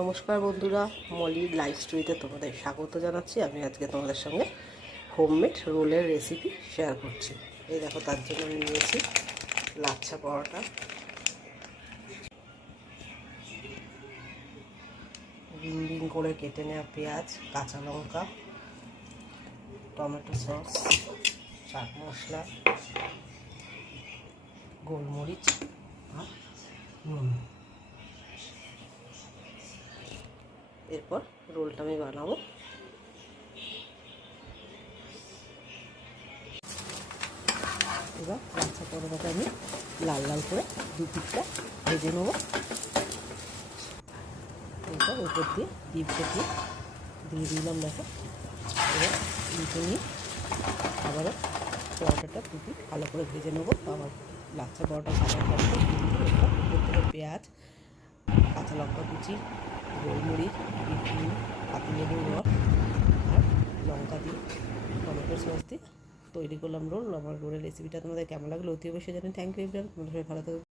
নমস্কার বন্ধুরা মলির লাইভ স্টোরিতে তোমাদের স্বাগত জানাচ্ছি। আমি আজকে তোমাদের সঙ্গে হোমমেড রোলের রেসিপি শেয়ার করছি। এই দেখো, তার জন্য আমি নিয়েছি লাচ্ছা পরোটা। রিং রিং করে কেটে নেওয়া পেঁয়াজ, কাঁচা লঙ্কা, টমেটো সস, চাট মশলা, গোলমরিচ আর নুন। এরপর রোলটা আমি বানাবো। এবার লাচ্ছা পরোটাটা আমি লাল লাল করে দু ভেজে নেব। এরপর উপর দিয়ে ডিপটা দিয়ে দিয়ে দিলাম দেখো। এবার উল্টে নিয়ে আবারও পরোটাটা দু ভালো করে ভেজে নেব। আবার লাচ্ছা পরোটা সাদা করতে এরপর উপর থেকে পেঁয়াজ কাঁচা লঙ্কা কুচি, গোলমরিচ বিট নুন পাতিলেবুর রস, আর লঙ্কা দিয়ে টমেটো সস দিয়ে তৈরি করলাম রোল। আমার রোলের রেসিপিটা তোমাদের কেমন লাগল অতি অবশ্যই জানি থ্যাংক ইউ সবাই ভালো থাকবে